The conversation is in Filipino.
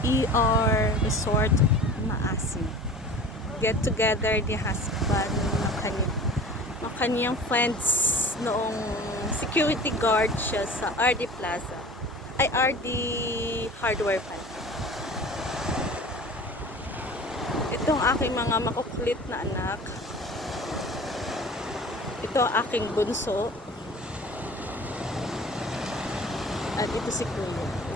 ER Resort Maasin. Get together ni husband ng kanyang friends noong security guard siya sa RD Plaza. Ay, RD Hardware pala. Ito ang aking mga makukulit na anak. Ito ang aking bunso. At ito si Kuya.